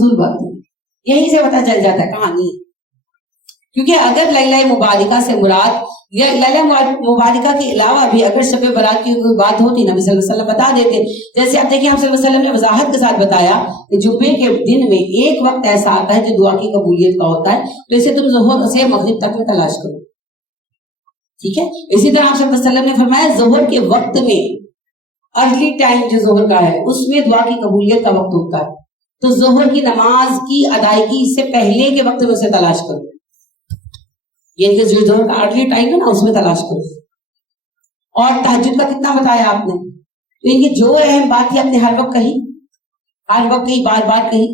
فضول بات ہے, یہیں سے پتہ چل جاتا ہے کہانی. کیونکہ اگر لیلہ مبارکہ سے مراد یا لیلہ مبارکہ کے علاوہ بھی اگر شب برات کی کوئی بات ہوتی نبی صلی اللہ علیہ وسلم بتا دیتے. جیسے آپ دیکھیں آپ صلی اللہ علیہ وسلم نے وضاحت کے ساتھ بتایا کہ جمعے کے دن میں ایک وقت ایسا آتا ہے جو دعا کی قبولیت کا ہوتا ہے, تو اسے تم ظہر سے مغرب تک میں تلاش کرو. ٹھیک ہے. اسی طرح آپ صلی اللہ علیہ وسلم نے فرمایا ظہر کے وقت میں ارلی ٹائم جو ظہر کا ہے اس میں دعا کی قبولیت کا وقت ہوتا ہے, تو ظہر کی نماز کی ادائیگی سے پہلے کے وقت میں اسے تلاش کرو, یعنی کہ جو ظہر کا ارلی ٹائم ہے نا اس میں تلاش کرو. اور تہجد کا کتنا بتایا آپ نے, تو یہ جو اہم بات ہے آپ نے ہر وقت کہی, ہر وقت کہی, بار بار کہی,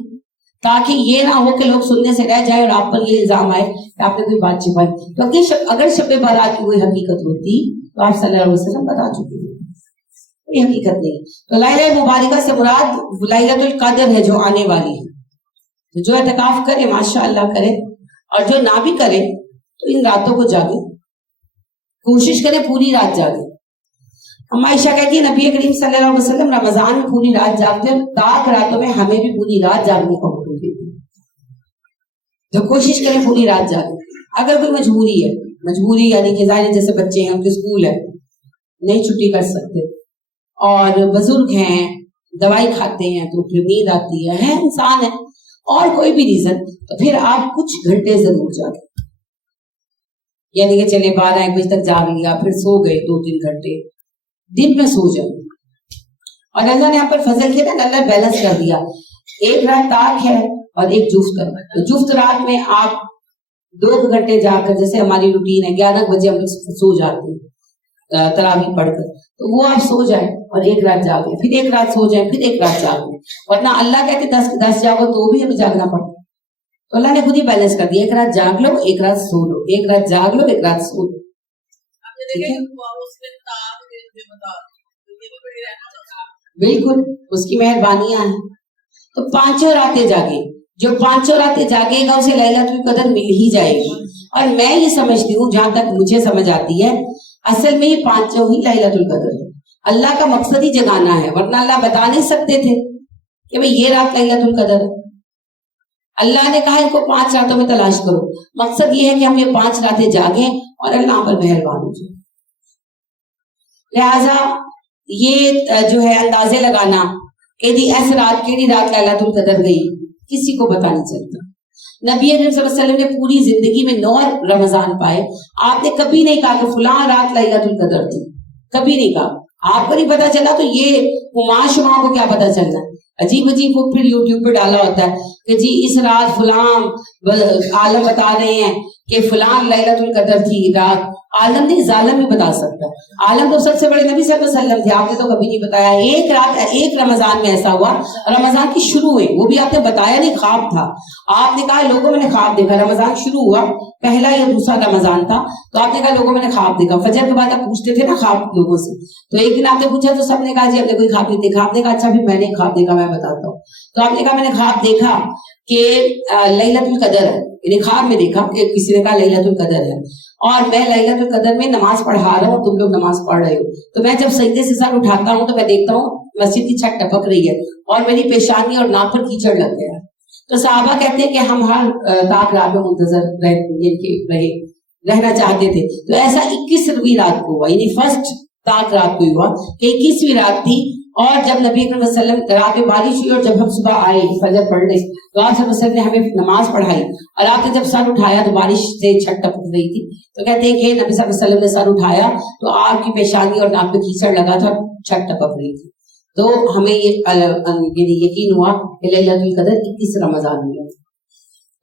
تاکہ یہ نہ ہو کہ لوگ سننے سے رہ جائے اور آپ پر یہ الزام آئے کہ آپ نے کوئی بات چھپائی. کیونکہ اگر شب برات کی کوئی حقیقت ہوتی تو آپ صلی اللہ علیہ وسلم بتا چکے تھے, کوئی حقیقت نہیں. تو لیلہ مبارکہ سے مراد لیلۃ القدر ہے جو آنے والی ہے. جو اعتکاف کرے ماشاء اللہ کرے, اور جو نہ بھی کرے تو ان راتوں کو جاگے, کوشش کرے پوری رات جاگے. ہم عائشہ کہتی ہے نبی کریم صلی اللہ علیہ وسلم رمضان میں پوری رات جاگتے ہیں, تاک راتوں میں ہمیں بھی پوری رات جاگنے کا حکم دیتے ہیں. تو کوشش کریں پوری رات جاگے. اگر کوئی مجبوری ہے, مجبوری یعنی کہ ظاہر جیسے بچے ہیں ان کے اسکول ہے نہیں چھٹی کر سکتے, اور بزرگ ہیں دوائی کھاتے ہیں تو پھر نیند آتی ہے انسان ہے, اور کوئی بھی ریزن, تو پھر آپ کچھ گھنٹے ضرور جاگیں. یعنی کہ چلے 12-1 بجے تک جاگ لیا, پھر سو گئے 2-3 گھنٹے, دن میں سو جائیں. اور اللہ نے یہاں پر فضل کیا نا, اللہ بیلنس کر دیا. ایک رات تاک ہے اور ایک جفت ہے, تو جفت رات میں آپ 2 گھنٹے جا کر, جیسے ہماری روٹین ہے 11 بجے ہم سو جاتے ہیں تراویح پڑھ کر, تو وہ آپ سو جائیں اور ایک رات جاگیں, پھر ایک رات سو جائیں, پھر ایک رات جاگیں. ورنہ اللہ کہتے 10 جاگو تو بھی ہمیں جاگنا پڑتا. تو اللہ نے خود ہی بیلنس کر دیا, ایک رات جاگ لو ایک رات سو لو, ایک رات جاگ لو ایک رات سو لو. بالکل اس کی مہربانیاں ہیں. تو 5 راتیں جاگے, جو 5 راتیں جاگے گا اسے لیلۃ القدر مل ہی جائے گی. اور میں یہ سمجھتی ہوں جہاں تک مجھے سمجھ آتی ہے, اصل میں یہ 5 ہی لیلۃ القدر ہے. اللہ کا مقصد ہی جگانا ہے, ورنہ اللہ بتا نہیں سکتے تھے کہ بھئی یہ رات لیلۃ القدر ہے. اللہ نے کہا ان کو 5 راتوں میں تلاش کرو. مقصد یہ ہے کہ ہم یہ 5 راتیں جاگیں اور اللہ پر مہربان ہو جائے. لہذا یہ جو ہے اندازے لگانا کہ ایس رات کیڑی رات لیلۃ القدر گئی کسی کو پتا نہیں چلتا. نبی اکرم صلی اللہ علیہ وسلم نے پوری زندگی میں 9 رمضان پائے, آپ نے کبھی نہیں کہا کہ فلاں رات لیلۃ القدر تھی, کبھی نہیں کہا. آپ کو نہیں پتا چلا تو یہ عماں شماں کو کیا پتا چلنا ہے. عجیب عجیب وہ پھر یوٹیوب پہ ڈالا ہوتا ہے کہ جی اس رات فلاں عالم بتا رہے ہیں کہ فلاں لیلۃ القدر تھی رات. عالم نہیں ظالم ہی بتا سکتا. عالم تو سب سے بڑے نبی صلی اللہ علیہ وسلم تھے, آپ نے تو کبھی نہیں بتایا. ایک رات ایک رمضان میں ایسا ہوا, رمضان کی شروع ہوئی, وہ بھی آپ نے بتایا نہیں, خواب تھا. آپ نے کہا لوگوں میں نے خواب دیکھا, رمضان شروع ہوا, پہلا یا دوسرا رمضان تھا, تو آپ نے کہا لوگوں میں نے خواب دیکھا. فجر کے بعد آپ پوچھتے تھے نا خواب لوگوں سے, تو ایک دن آپ نے پوچھا تو سب نے کہا جی آپ نے کوئی خواب نہیں دیکھا. آپ نے کہا اچھا بھی میں نے خواب دیکھا, میں بتاتا ہوں. تو آپ نے کہا میں نے خواب دیکھا کہ لیلۃ القدر ہے, یعنی خواب میں دیکھا کہ کسی نے کہا لیلۃ القدر ہے, اور میں لیلۃ القدر میں نماز پڑھا رہا ہوں, تم لوگ نماز پڑھ رہے ہو, تو میں جب سجدے سے سر اٹھاتا ہوں تو میں دیکھتا ہوں مسجد کی چھت ٹپک رہی ہے اور میری پیشانی اور ناک پر کیچڑ لگ گیا. تو صحابہ کہتے ہیں کہ ہم ہر تاک رات میں منتظر رہنا چاہتے تھے. تو ایسا 21ویں رات کو ہوا, یعنی فرسٹ تاک رات کو ہوا کہ 21ویں رات تھی. اور جب نبی اکرم صلی اللہ علیہ وسلم رات میں بارش ہوئی اور جب ہم صبح آئے فجر پڑھنے, تو آپ صلی اللہ علیہ وسلم نے ہمیں نماز پڑھائی, اور آپ نے جب سر اٹھایا تو بارش سے چھت ٹپک رہی تھی. تو کہتے ہیں کہ نبی صلی اللہ علیہ وسلم نے سر اٹھایا تو آپ کی پیشانی اور ناک پہ کیچڑ لگا تھا, چھت ٹپک رہی تھی. تو ہمیں یہ یقین ہوا کہ لیلۃ القدر 21 رمضان میں.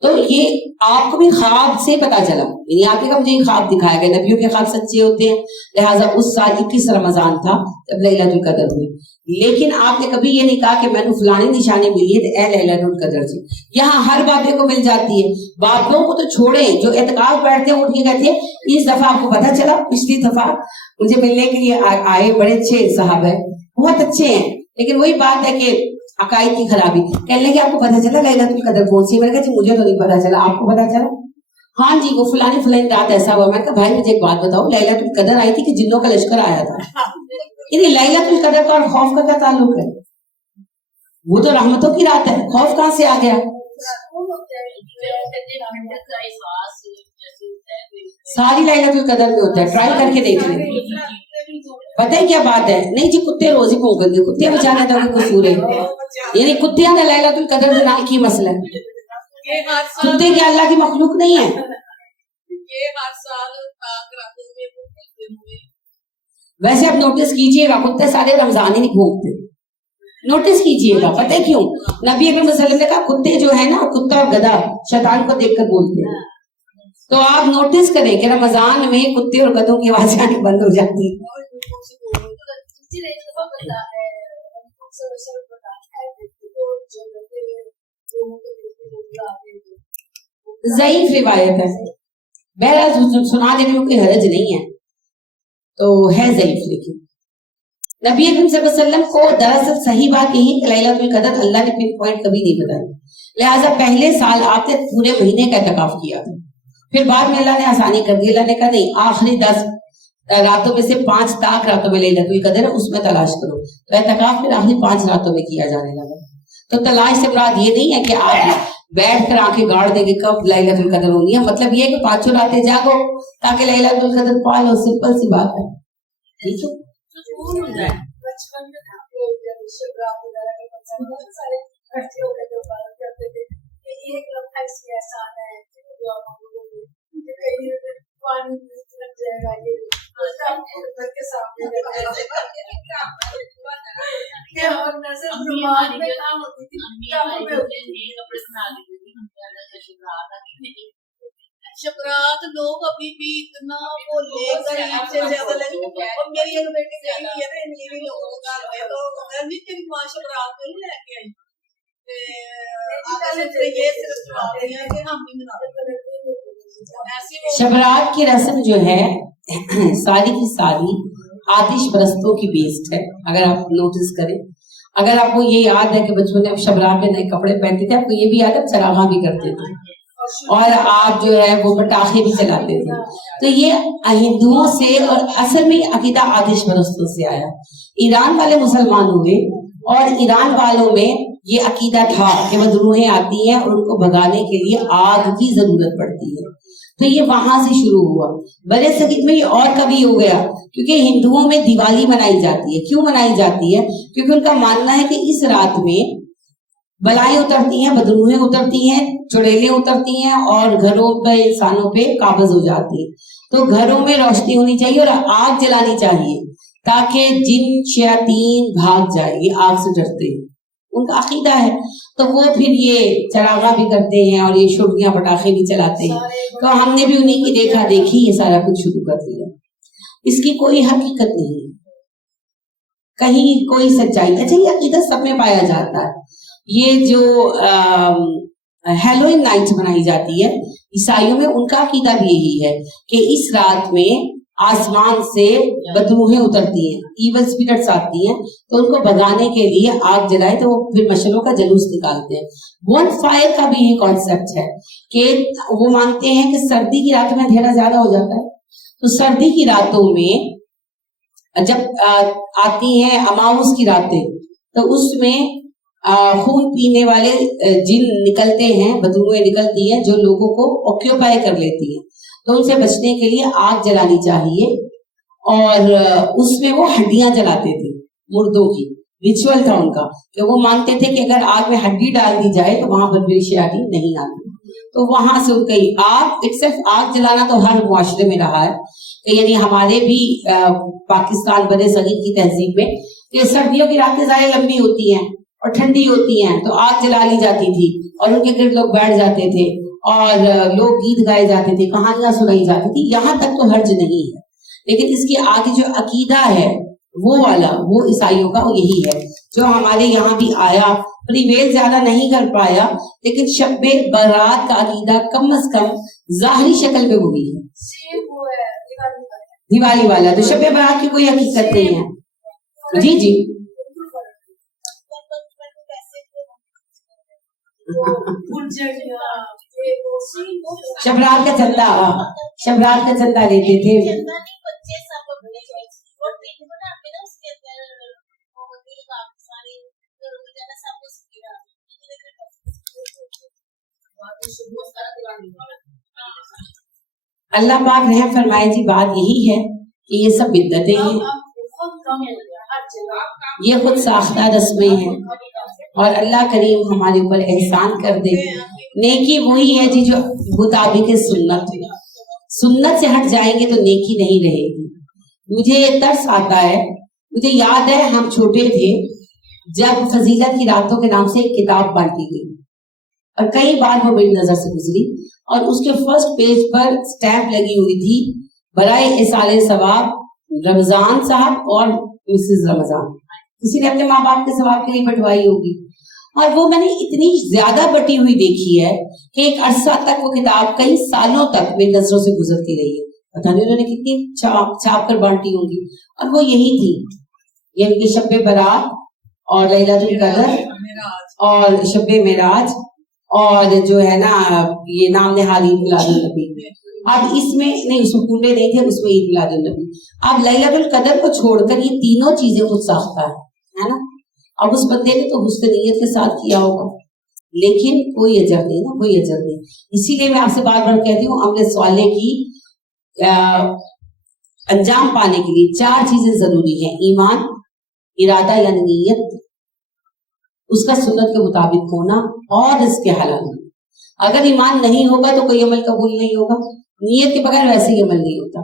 تو یہ آپ کو بھی خواب سے پتا چلا, یعنی آپ نے کہا مجھے خواب دکھایا گیا, نبیوں کے خواب سچے ہوتے ہیں, لہٰذا اس سال 21 رمضان تھا جب لیلۃ القدر ہوئی. لیکن آپ نے کبھی یہ نہیں کہا کہ میں نے فلانی نشانی ملی ہے تو اے لیلۃ القدر سے. یہاں ہر بابے کو مل جاتی ہے. بابوں کو تو چھوڑیں, جو اعتکاف بیٹھتے ہیں ان کی کہتے ہیں اس دفعہ آپ کو پتا چلا, پچھلی دفعہ مجھے ملنے کے لیے آئے بڑے اچھے صاحب ہیں, بہت اچھے ہیں, لیکن وہی بات ہے کہ عقائد کی خرابی. کہنے لگے آپ کو پتا چلا لیلۃ القدر کون سی؟ میں نے کہا جی مجھے تو نہیں پتا چلا, آپ کو پتا چلا؟ ہاں جی وہ فلانی رات ایسا ہوا. میں نے کہا بھائی مجھے ایک بات بتاؤ, لیلۃ القدر آئی تھی کہ جنوں کا لشکر آیا تھا؟ یعنی لیلۃ القدر کا اور خوف کا کیا تعلق ہے؟ وہ تو رحمتوں کی رات ہے, خوف کہاں سے آ گیا؟ ساری لیلۃ القدر میں ہوتا ہے, ٹرائی کر کے دیکھ لیں. پتہ ہے کیا بات ہے, نہیں جی کتے روز ہی بھونکن گے, کتے بچانے کا کوئی قصور ہے؟ یعنی کتیاں دا لیلۃ القدر دے نال کی مسئلہ ہے؟ کتے کیا اللہ کی مخلوق نہیں ہے؟ ویسے آپ نوٹس کیجئے گا کتے سارے رمضان ہی نہیں بھونکتے, نوٹس کیجئے گا. پتہ ہے کیوں؟ نبی اکرم صلی اللہ علیہ وسلم نے کہا کتے جو ہے نا, کتا اور گدھا شیطان کو دیکھ کر بولتے ہیں. تو آپ نوٹس کریں کہ رمضان میں کتے اور گدھوں کی آوازیں آنی بند ہو جاتی ہیں. ضعیف روایت ہے, بہرحال سنا دینے میں کوئی حرج نہیں ہے, تو ہے ضعیف. لیکن نبی اکرم صلی اللہ علیہ وسلم کو دراصل صحیح بات یہی کہ لیلۃ القدر اللہ نے پن پوائنٹ کبھی نہیں بتائی, لہٰذا پہلے سال آپ نے پورے مہینے کا اعتکاف کیا تھا, پھر بعد میں اللہ نے آسانی کر دی. اللہ نے کہا نہیں, آخری 10 راتوں میں سے 5 تاک راتوں میں لیلۃ القدر ہے, اس میں تلاش کرو. تو اعتکاف پھر آخری 5 راتوں میں کیا جانے لگا. تو تلاش سے مراد یہ نہیں ہے کہ آپ بیٹھ کر آنکھیں گاڑ دیں گے کب لیلۃ القدر ہونی ہے, مطلب یہ ہے کہ 5 راتیں جاگو تاکہ لیلۃ القدر پا لو. سمپل سی بات ہے, ٹھیک ہے. بچپن میں شب رات وغیرہ کے پسند بہت سارے اکٹھے ہو کے عبادت کرتے تھے کہ ایک لمحہ اس میں ایسا آنا ہے کہ دعا مانگو گے کہ کہیں پانی لگ جائے گا, یہ گھر کے سامنے شکرات لوگ ابھی بھی اتنا وہ لے کر سے زیادہ لگے. اور میری ایک بیٹی گئی ہے نا نیوی لوگوں کا ہے, تو نہیں تیری ماں شکرات کو نہیں لے کے آئی, یہ صرف جواب دیا کہ ہم بھی مناتے. شبرات کی رسم جو ہے ساری کی ساری آتش پرستوں کی بیسڈ ہے. اگر آپ نوٹس کریں, اگر آپ کو یہ یاد ہے کہ بچوں نے اب شبرات میں نئے کپڑے پہنتے تھے, آپ کو یہ بھی یاد ہے چراغاں بھی کرتے تھے اور آپ جو ہے وہ پٹاخے بھی چلاتے تھے. تو یہ ہندوؤں سے اور اصل میں عقیدہ آتش پرستوں سے آیا. ایران والے مسلمان ہوئے اور ایران والوں میں یہ عقیدہ تھا کہ مدروہیں آتی ہیں اور ان کو بھگانے کے لیے آگ کی ضرورت پڑتی ہے. تو یہ وہاں سے شروع ہوا. برے صغیر میں یہ اور کبھی ہو گیا کیونکہ ہندوؤں میں دیوالی منائی جاتی ہے. کیوں منائی جاتی ہے؟ کیونکہ ان کا ماننا ہے کہ اس رات میں بلائیں اترتی ہیں, بدروہیں اترتی ہیں, چڑیلیں اترتی ہیں اور گھروں پہ انسانوں پہ قابض ہو جاتی ہیں. تو گھروں میں روشنی ہونی چاہیے اور آگ جلانی چاہیے تاکہ جن شیاطین بھاگ جائے. یہ آگ سے ڈرتے ہیں, ان کا عقیدہ ہے. تو وہ پھر یہ چراغاں بھی کرتے ہیں اور یہ شرطیاں پٹاخے بھی چلاتے ہیں. تو ہم نے بھی انہیں کی دیکھا دیکھی یہ سارا کچھ شروع کر دیا. اس کی کوئی حقیقت نہیں ہے, کہیں کوئی سچائی. اچھا یہ عقیدہ سب میں پایا جاتا ہے. یہ جو ہیلوئن نائٹ منائی جاتی ہے عیسائیوں میں, ان کا عقیدہ بھی یہی ہے کہ اس رات میں آسمان سے بدروہیں اترتی ہیں, ایول اسپرٹس آتی ہیں, تو ان کو بھگانے کے لیے آگ جلائے تو وہ پھر مشلوں کا جلوس نکالتے ہیں. بون فائر کا بھی یہ کانسیپٹ ہے کہ وہ مانتے ہیں کہ سردی کی راتوں میں اندھیرا زیادہ ہو جاتا ہے, تو سردی کی راتوں میں جب آتی ہیں اماؤس کی راتیں, تو اس میں خون پینے والے جن نکلتے ہیں, بدروہیں نکلتی ہیں جو لوگوں کو آکیوپائی کر لیتی ہیں. تو ان سے بچنے کے لیے آگ جلانی چاہیے. اور اس میں وہ ہڈیاں جلاتے تھے مردوں کی, ریچول تھا ان کا کہ وہ مانتے تھے کہ اگر آگ میں ہڈی ڈال دی جائے تو وہاں پر بھی شیاطین نہیں آتی. تو وہاں سے ان کی آگ صرف آگ جلانا تو ہر معاشرے میں رہا ہے کہ یعنی ہمارے بھی پاکستان برے صغیر کی تہذیب میں کہ سردیوں کی راتیں ظاہر لمبی ہوتی ہیں اور ٹھنڈی ہوتی ہیں, تو آگ جلا لی جاتی تھی اور ان کے گرد لوگ بیٹھ جاتے تھے اور لوگ گیت گائے جاتے تھے, کہانیاں سنائی جاتی تھی. یہاں تک تو حرج نہیں ہے, لیکن اس کی آگے جو عقیدہ ہے وہ والا, وہ عیسائیوں کا یہی ہے جو ہمارے یہاں بھی آیا. پریویل زیادہ نہیں کر پایا, لیکن شب برات کا عقیدہ کم از کم ظاہری شکل میں ہوئی ہے. دیوالی والا تو شب برات کی کوئی حقیقت نہیں ہے. جی جی شبرات کا چندہ, شبرات کا چندہ لیتے تھے. अल्लाह पाक रहम फरमाए जी, बात यही है कि ये सब बिद्दतें हैं, बहुत कम हो गया हर जगह। ये खुद साख्ता रस्में हैं, और अल्लाह करीम हमारे ऊपर एहसान कर दे। नेकी वही है जी जो मुताबिक सुन्नत है, सुन्नत से हट जाएंगे तो नेकी नहीं रहेगी। मुझे तरस आता है, मुझे याद है हम छोटे थे जब फजीलत की रातों के नाम से एक किताब बांटी गई, और कई बार वो मेरी नजर से गुजरी, और उसके फर्स्ट पेज पर स्टैंप लगी हुई थी, बराए इसाले सवाब रमजान साहब और मिसेस रमजान। किसी ने अपने माँ बाप के सवाब के लिए बंटवाई होगी, और वो मैंने इतनी ज्यादा बटी हुई देखी है कि एक अरसा तक वो किताब कई सालों तक मेरी नजरों से गुजरती रही है। पता नहीं उन्होंने कितनी छाप कर बांटी होंगी, और वो यही थी, यानी कि शब्बे बरात और लैलतुल कदर और शब्बे मेराज और जो है ना ये नाम निहाल ईद मिलादुल नबी। अब इसमें नहीं, उसमें पूरे नहीं थे, उसमें ईद मिलादुल नबी। अब लैलतुल कदर को छोड़कर ये तीनों चीजें खुद साख्ता है ना। अब उस बंदे ने तो हुस्न नीयत के साथ किया होगा, लेकिन कोई अजर नहीं ना, कोई अजर नहीं। इसीलिए मैं आपसे बार बार कहती हूँ, अमले स्वाले की अंजाम पाने के लिए 4 चीजें जरूरी हैं: ईमान, इरादा यानी नीयत, उसका सुन्नत के मुताबिक होना, और इसके हलाल। अगर ईमान नहीं होगा तो कोई अमल कबूल नहीं होगा। नीयत के बगैर वैसे ही अमल नहीं होता।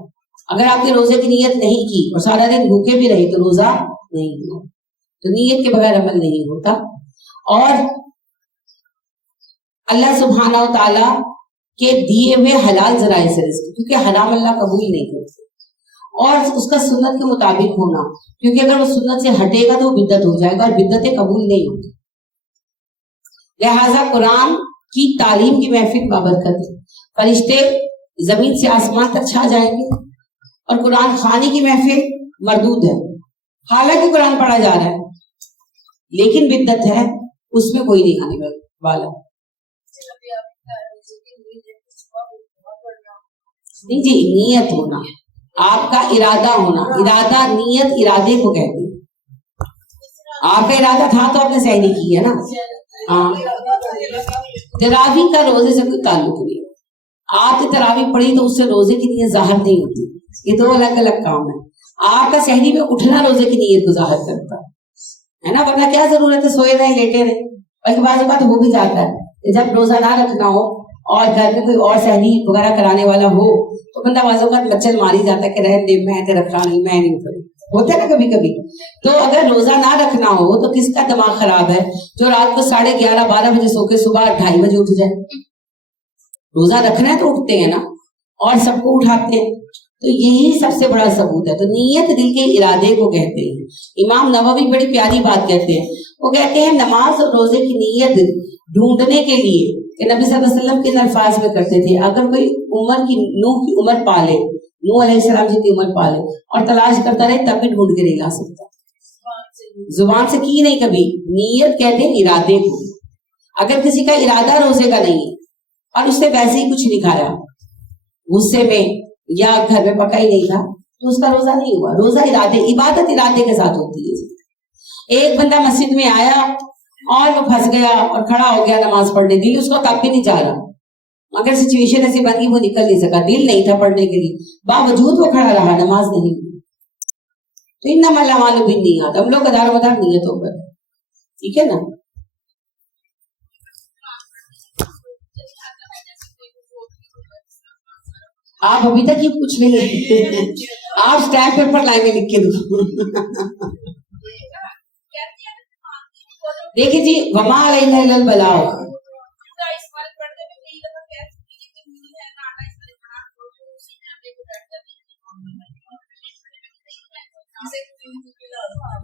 अगर आपने रोजे की नीयत नहीं की और सारा दिन भूखे भी रहे तो रोजा नहीं हुआ। तो नीयत के बगैर अमल नहीं होता। और अल्लाह सुब्हाना व तआला के दिए हुए हलाल जराए से रिज़्क, क्योंकि हराम अल्लाह कबूल नहीं करते, और उसका सुन्नत के मुताबिक होना, क्योंकि अगर वो सुन्नत से हटेगा तो वो बिद्दत हो जाएगा, और बिद्दतें कबूल नहीं होती। लिहाजा कुरान की तालीम की महफिल बाबरकत है, फरिश्ते जमीन से आसमान तक छा जाएंगे, और कुरान खानी की महफिल मरदूद है। हालांकि कुरान पढ़ा जा रहा है, लेकिन बिद्दत है, उसमें कोई नहीं आने वाला। नहीं जी, नीयत होना, आपका इरादा होना, इरादा नीयत इरादे को कहते हैं। आपका इरादा था तो आपने सही नहीं की है ना। हाँ, तरावी का रोजे से कोई ताल्लुक नहीं। आपने तरावी पढ़ी तो उससे रोजे की नीयत जाहिर नहीं होती, ये दो अलग अलग काम है। आपका सहरी में उठना रोजे की नीयत को जाहिर करता है ना, वरना क्या जरूरत है सोए रहे लेटे रहे। बल्कि बात बात हो भी जाता है, जब रोजा ना रखना हो और घर में कोई और सहरी वगैरह कराने वाला हो तो बंदा बाजों का मच्छर मारी जाता है कि रह दे, मैं तो रखा नहीं, मैं नहीं करूँ, होता है ना कभी कभी। तो अगर रोजा ना रखना हो तो किसका दिमाग खराब है जो रात को 11:30-12 बजे सो के सुबह 2:30 बजे उठ जाए। रोजा रखना है तो उठते हैं ना, और सबको उठाते हैं। तो यही सबसे बड़ा सबूत है। तो नीयत दिल के इरादे को कहते हैं। इमाम नववी बड़ी प्यारी बात कहते हैं, वो कहते हैं नमाज और रोजे की नीयत ढूंढने के लिए कि नबी सल्लल्लाहु अलैहि वसल्लम के अल्फाज में करते थे, अगर कोई नूह की उम्र पाले, नूह अलैहिस्सलाम जी की उम्र पाले और तलाश करता रहे, तब भी ढूंढ के नहीं ला सकता। जुबान से की नहीं कभी। नीयत कहते हैं इरादे को। अगर किसी का इरादा रोजे का नहीं है और उसने वैसे ही कुछ नहीं खाया गुस्से में या घर में पका ही नहीं था, तो उसका रोजा नहीं हुआ। रोजा इरादे, इबादत इरादे के साथ होती है। एक बंदा मस्जिद में आया और वो फंस गया और खड़ा हो गया नमाज पढ़ने, दिल उसको तब भी नहीं चाह रहा, मगर सिचुएशन ऐसी बन गई वो निकल नहीं सका, दिल नहीं था पढ़ने के लिए, बावजूद वो खड़ा रहा, नमाज नहीं हुई। तो इन्नमल अमालु बिन्नियात, हम लोग अदार मदार नियतों पर, ठीक है ना। आप अभी तक ये पूछ रहे हैं, आप स्टैम्प पेपर लाए में लिख के दो। देखिए जी, वमा अलैना इल्लल बलाग,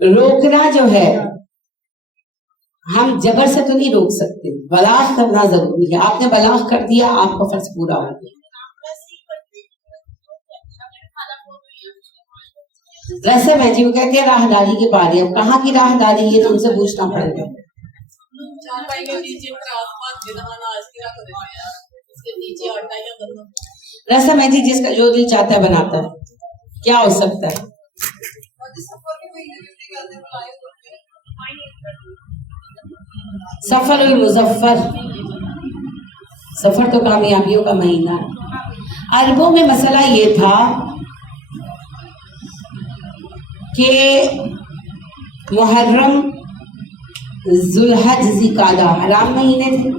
रोकना जो है हम जबर से तो नहीं रोक सकते, बलाग करना जरूरी है। आपने बलाग कर दिया, आपका फर्ज पूरा हो गया। रस्म है जी, वो कहते हैं राहदारी के बारे। अब कहाँ की राहदारी, ये तो उनसे पूछना पड़ेगा। रस्म है जी, जिसका जो दिल चाहता है बनाता है, क्या हो सकता है। सफरुल मुजफ्फर, सफर तो कामयाबियों का महीना है। अरबों में मसला ये था कि मुहर्रम, जुल्हज, ज़िकादा हराम महीने थे,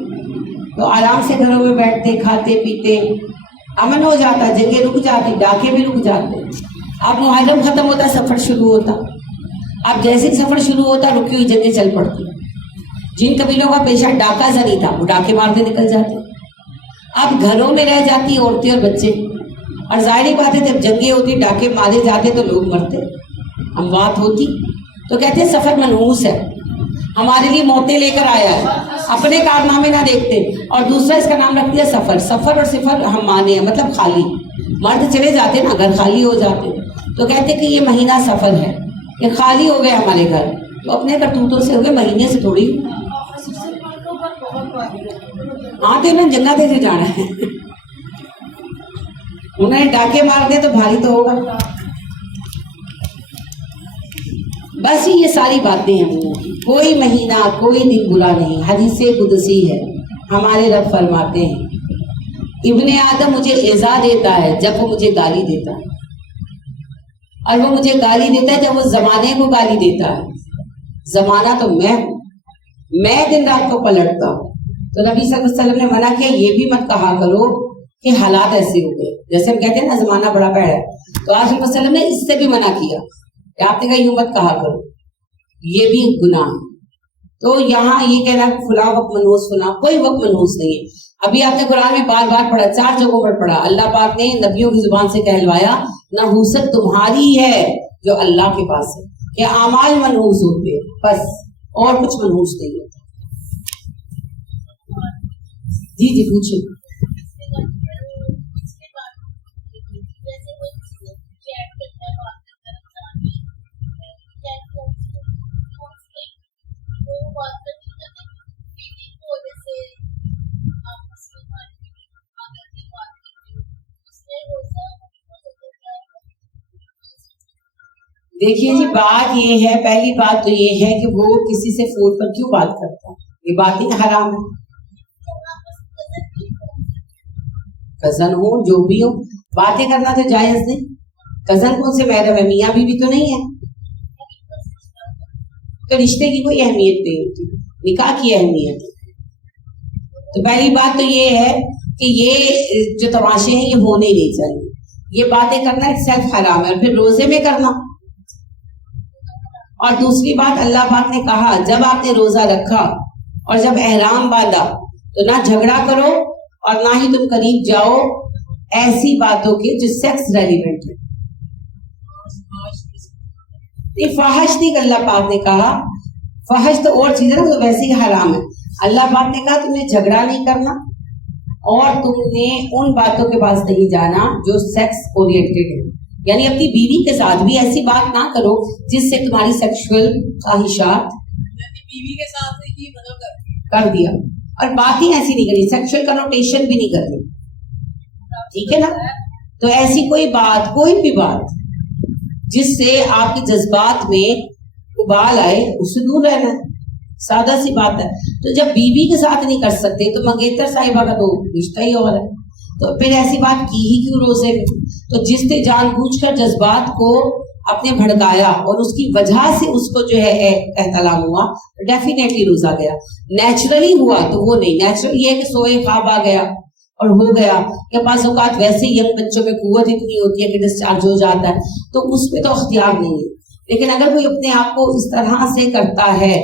तो आराम से घरों में बैठते, खाते पीते, अमन हो जाता, जगह रुक जाती, डाके भी रुक जाते। अब मुहर्रम खत्म होता, सफर शुरू होता। अब जैसे ही सफर शुरू होता, रुकी हुई जगह चल पड़ती। जिन कबीलों का पेशा डाका जनी था, वो डाके मारते निकल जाते। अब घरों में रह जाती औरतें और बच्चे, और जाहिर बात है जब जंगे होती, डाके मारे जाते तो लोग मरते, अमवात होती। तो कहते हैं सफर मनहूस है, हमारे लिए मौतें लेकर आया है, अपने कारनामे ना देखते। और दूसरा इसका नाम रख दिया सफर। सफर और सिफर हम माने हैं, मतलब खाली। मर्द चले जाते ना, घर खाली हो जाते, तो कहते कि ये महीना सफर है, ये खाली हो गए हमारे घर, तो अपने करतूतों से हो गए, महीने से थोड़ी। हाँ, तो उन्हें जंगा दे जाना है, उन्हें डाके मार दे तो भारी तो होगा। बस ये सारी बातें हैं। कोई महीना, कोई दिन बुरा नहीं। हदीस कुदसी है, हमारे रब फरमाते हैं, इब्ने आदम मुझे इज़ा देता है जब वो मुझे गाली देता है, और वो मुझे गाली देता है जब वो जमाने को गाली देता है। जमाना तो मैं दिन रात को पलटता हूँ। तो नबी सल्लल्लाहु अलैहि वसल्लम ने मना किया, ये भी मत कहा करो कि हालात ऐसे हो गए, जैसे हम कहते हैं ना जमाना बड़ा भैड़ा है। तो आप सल्लल्लाहु अलैहि वसल्लम ने इससे भी मना किया, आपने कहा यूं मत कहा करो, ये भी गुनाह है। तो यहाँ ये कहना फुला वक्त मनहूस, फुला कोई वक्त मनहूस नहीं है। अभी आपने कुरान में बार बार पढ़ा, 4 जगहों पर पढ़ा, अल्लाह पाक ने नबियों की जुबान से कहलवाया, नहूसत तुम्हारी है जो अल्लाह के पास है, कि आमाल मनहूस होते हैं, बस और कुछ मनहूस नहीं होता। जी जी पूछिए। देखिए जी, बात ये है, पहली बात तो ये है कि वो किसी से फोन पर क्यों बात करता है, ये बात ही हराम है। कजन हो, जो भी हो, बातें करना तो जायज नहीं। कजन कौन से महरम है, मियाँ बीवी तो नहीं है, तो रिश्ते की कोई अहमियत नहीं होती, निकाह की अहमियत है। तो पहली बात तो ये है कि ये जो तमाशे हैं ये होने ही नहीं चाहिए, ये बातें करना एक सेल्फ हराम है। और फिर रोजे में करना। और दूसरी बात, अल्लाह पाक ने कहा जब आपने रोजा रखा और जब एहराम बांधा तो ना झगड़ा करो और ना ही तुम करीब जाओ ऐसी बातों के जो सेक्स रेलिवेंट है। ये फहश नहीं, अल्लाह पाक ने कहा, फहश तो और चीज है ना, तो वैसे ही हराम है। अल्लाह पाक ने कहा तुमने झगड़ा नहीं करना और तुमने उन बातों के पास नहीं जाना जो सेक्स ओरिएंटेड है, यानी अपनी बीवी के साथ भी ऐसी बात ना करो जिससे तुम्हारी सेक्सुअल ख्वाहिशात बीवी के साथ ही मतलब कर दिया, और बात ही ऐसी नहीं करनी, सेक्सुअल कनोटेशन भी नहीं करनी, ठीक है ना। तो ऐसी कोई बात, कोई भी बात जिससे आपके जज्बात में उबाल आए, उससे दूर रहना है, सादा सी बात है। तो जब बीवी के साथ नहीं कर सकते तो मंगेतर साहिबा का तो रिश्ता ही और है, तो फिर ऐसी बात की ही क्यों रोजे में। तो जिसने जानबूझकर जज्बात को अपने भड़काया और उसकी वजह से उसको जो है एहतलाम हुआ, तो डेफिनेटली रोजा गया। नेचुरली हुआ तो वो नहीं, नेचुरल ये है कि सोए ख्वाब आ गया और हो गया, या पास औकात वैसे यंग बच्चों में कुव्वत इतनी होती है कि डिस्चार्ज हो जाता है, तो उसमें तो अख्तियार नहीं है। लेकिन अगर कोई अपने आप को इस तरह से करता है,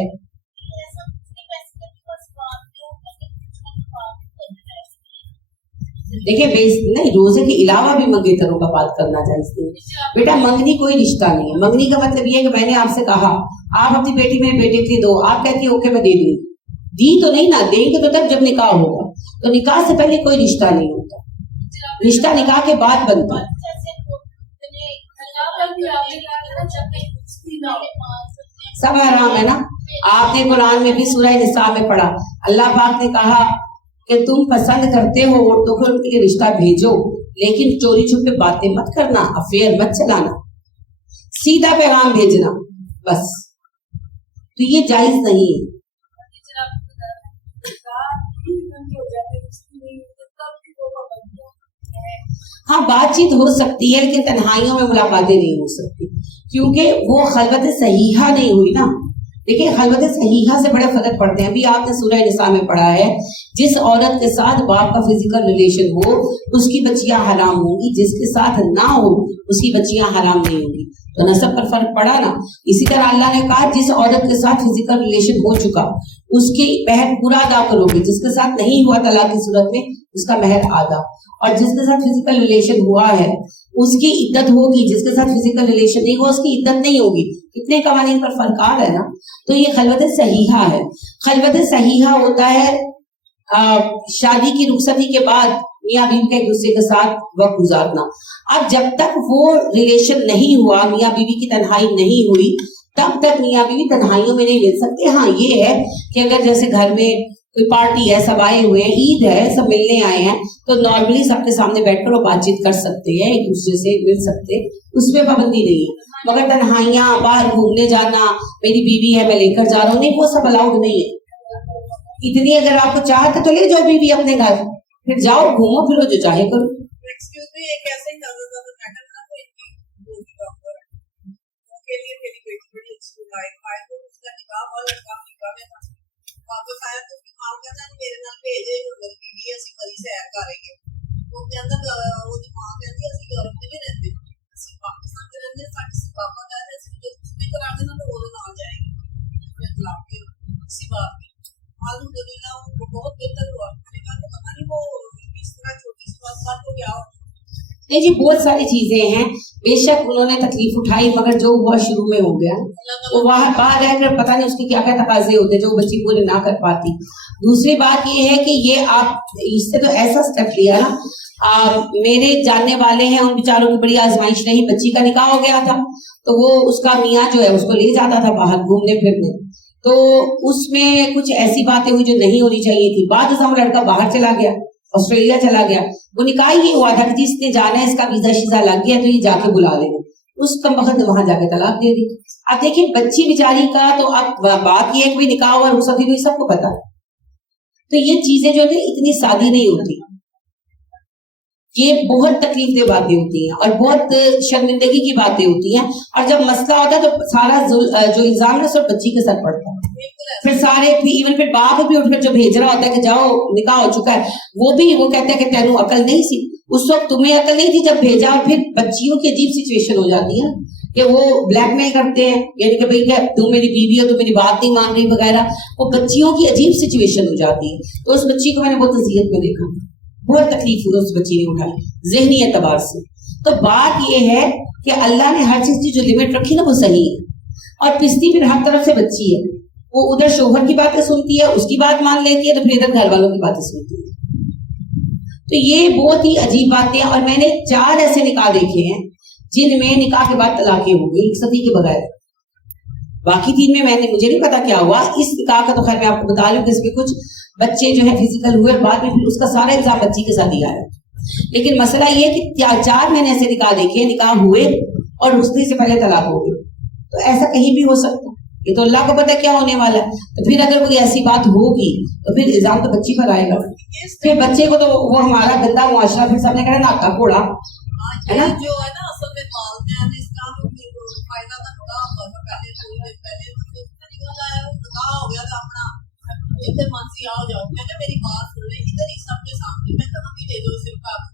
देखिए नहीं, रोजे के अलावा भी मंगेतरों का बात करना चाहिए। बेटा मंगनी कोई रिश्ता नहीं है। मंगनी का मतलब ये है कि मैंने आपसे कहा आप अपनी बेटी मेरे बेटे के लिए दो, आप कहती है ओके मैं दे दूंगी, दी तो नहीं ना, देंगे तो तब जब निकाह होगा। तो निकाह से पहले कोई रिश्ता नहीं होता, रिश्ता निकाह के बाद बनता है। सब हराम है ना। आपने कुरान में भी सूरह निसा में पढ़ा, अल्लाह पाक ने कहा कि तुम पसंद करते हो औरतों को उनके लिए रिश्ता भेजो, लेकिन चोरी छुपे बातें मत करना, अफेयर मत चलाना, सीधा पैगाम भेजना बस। तो ये जायज नहीं है। तब भी वो पाबंदियां हैं। हाँ, बातचीत हो सकती है लेकिन तन्हाइयों में मुलाकातें नहीं हो सकती, क्योंकि वो खलवत सहीहा नहीं हुई ना। देखिए, खलवत सहीहा से बड़े फर्क पड़ते हैं। अभी आपने सूरह निसा में पढ़ा है, जिस औरत के साथ बाप का फिजिकल रिलेशन हो उसकी बच्चियां हराम होंगी, जिसके साथ ना हो उसकी बच्चियां हराम नहीं होंगी। तो नसब पर फर्क पड़ा ना। इसी तरह अल्लाह ने कहा, जिस औरत के साथ फिजिकल रिलेशन हो चुका उसकी महर पूरा अदा करोगे, जिसके साथ नहीं हुआ तलाक की सूरत में उसका महर आधा, और जिसके साथ फिजिकल रिलेशन हुआ है उसकी इद्दत होगी, जिसके साथ फिजिकल रिलेशन नहीं हुआ उसकी इद्दत नहीं होगी। कितने कवानीन पर फर्क आ रहा है ना। तो ये खलवत सहीहा है। खलवत सहीहा होता है शादी की रुखसती के बाद मियाँ बीवी का एक दूसरे के साथ वक्त गुजारना। अब जब तक वो रिलेशन नहीं हुआ, मियाँ बीवी की तन्हाई नहीं हुई, तब तक मियाँ बीवी तन्हाइयों में नहीं मिल सकते। हाँ, ये है कि अगर जैसे घर में कोई पार्टी है, सब आए हुए हैं, ईद है, सब मिलने आए हैं, तो नॉर्मली सबके सामने बैठकर वो बातचीत कर सकते हैं, एक दूसरे से मिल सकते, उसमें पाबंदी नहीं है। मगर तन्हाइयां, बाहर घूमने जाना, मेरी बीवी है मैं लेकर जा रहा हूँ, नहीं, वो सब अलाउड नहीं है। इतनी अगर आपको चाहते तो ले जाओ बीवी अपने घर, फिर जाओ घूमो फिरो, जो चाहे करो। एक्सक्यूज मी, एक ऐसे ही ज्यादा मैटर ना, तो इनकी दोस्त डॉक्टर है, उनके लिए मेरी बेटी बड़ी अच्छी लाइफ आए, तो उसका निकाह हुआ, लड़का निकाह में था, वापस आया तो मां कहता मेरे नाल भेजे उधर बीवी ਅਸੀਂ ਮਰੀ ਸੈਰ ਕਰ ਰਹੀ ਹੈ। ਉਹ ਕਹਿੰਦਾ ਉਹਦੀ ਮਾਂ ਕਹਿੰਦੀ ਅਸੀਂ ਯੂਰਪ ਦੇ ਵਿੱਚ ਰਹਿੰਦੇ, ਅਸੀਂ ਪਾਕਿਸਤਾਨ ਦੇ ਰਹਿੰਦੇ, ਸਾਡੇ ਪਾਪਾ ਕਹਿੰਦੇ ਅਸੀਂ ਜੇ ਤੁਸੀਂ ਕਰਾ ਦੇਣਾ ਤਾਂ ਉਹਦੇ ਨਾਲ ਜਾਏਗੀ, ਫਿਰ ਤਲਾਕ ਕੇ ਸਿਵਾ अल्हम्दुलिल्लाह वो बहुत बेहतर हुआ। मैंने कहा तो पता नहीं वो इस तरह छोटी सी बात को क्या हो। नहीं जी, बहुत सारी चीजें हैं, बेशक उन्होंने तकलीफ उठाई, मगर जो हुआ शुरू में हो गया। वो वहां बाहर रहकर पता नहीं उसके क्या क्या तकाजे होते जो बच्ची पूरे ना कर पाती। दूसरी बात ये है कि ये आप इससे तो ऐसा स्टेप लिया ना, मेरे जानने वाले हैं, उन बेचारों की बड़ी आजमाइश रही, बच्ची का निकाह हो गया था तो वो उसका मियाँ जो है उसको ले जाता था बाहर घूमने फिरने, तो उसमें कुछ ऐसी बातें हुई जो नहीं होनी चाहिए थी। बाद में लड़का बाहर चला गया, ऑस्ट्रेलिया चला गया, वो निकाह ही हुआ था कि जिसने जाना है इसका वीजा शीजा लग गया तो ये जाके बुला लेगा, उस कम वक्त ने वहां जाके तलाक दे दी। अब देखिए बच्ची बेचारी का तो अब बात ये है कि निकाह हुआ, रुखसती हुई, सबको पता है। तो ये चीजें जो है इतनी सादी नहीं होती, ये बहुत तकलीफ दे बातें होती हैं और बहुत शर्मिंदगी की बातें होती हैं। और जब मसला होता है तो सारा जो इल्जाम है सब बच्ची के सर पड़ता है। फिर सारे इवन फिर बाप भी उठकर जो भेज रहा होता है कि जाओ निकाह हो चुका है, वो भी वो कहते हैं कि तेनू अकल नहीं सी, उस वक्त तुम्हें अकल नहीं थी जब भेजा। और फिर बच्चियों की अजीब सिचुएशन हो जाती है कि वो ब्लैकमेल करते हैं, यानी कि भाई क्या तुम मेरी बीवी हो, तुम मेरी बात नहीं मान रही वगैरह, वो बच्चियों की अजीब सिचुएशन हो जाती है। तो उस बच्ची को मैंने बहुत नसीहत में देखा, बहुत तकलीफ हुई उस बच्ची ने उठाई ज़हनी एतबार से। तो बात ये है कि अल्लाह ने हर चीज की जो लिमिट रखी ना वो सही है, और पिसती फिर हर तरफ से बच्ची है, वो उधर शोहर की बातें सुनती है, उसकी बात मान लेती है, तो फिर इधर घर वालों की बातें सुनती है। तो ये बहुत ही अजीब बातें हैं। और मैंने 4 ऐसे निकाह देखे हैं जिनमें निकाह के बाद तलाकें हो गई रुखसती के बगैर। बाकी 3 में मुझे नहीं पता क्या हुआ। इस निकाह का तो खैर मैं आपको बता रही हूँ कि इसमें कुछ बच्चे जो है फिजिकल हुए, बाद में फिर उसका सारा इल्जाम बच्ची के साथ दिया है। लेकिन मसला ये कि 4 मैंने ऐसे निकाह देखे, निकाह हुए और रुखसती से पहले तलाक हो गई। तो ऐसा कहीं भी हो सकता है, ये तो अल्लाह को पता है क्या होने वाला है। तो फिर अगर कोई ऐसी बात होगी तो फिर इल्जाम तो बच्ची पर आएगा, फिर बच्चे को तो वो हमारा गंदा मुआशरा, फिर सबने कहना नाका कोड़ा है ना। जो है ना असल में मालते हैं इस्लाम में फायदा का निकाह हुआ था पहले, थोड़ी देर पहले उसका निकाह आया, वो निकाह हो गया था अपना, इधर मानसी आओ जाओ, मैं कहा मेरी बात सुन ले, इधर ही सबके सामने, मैं कहा भी दे दो सिर्फ कागज,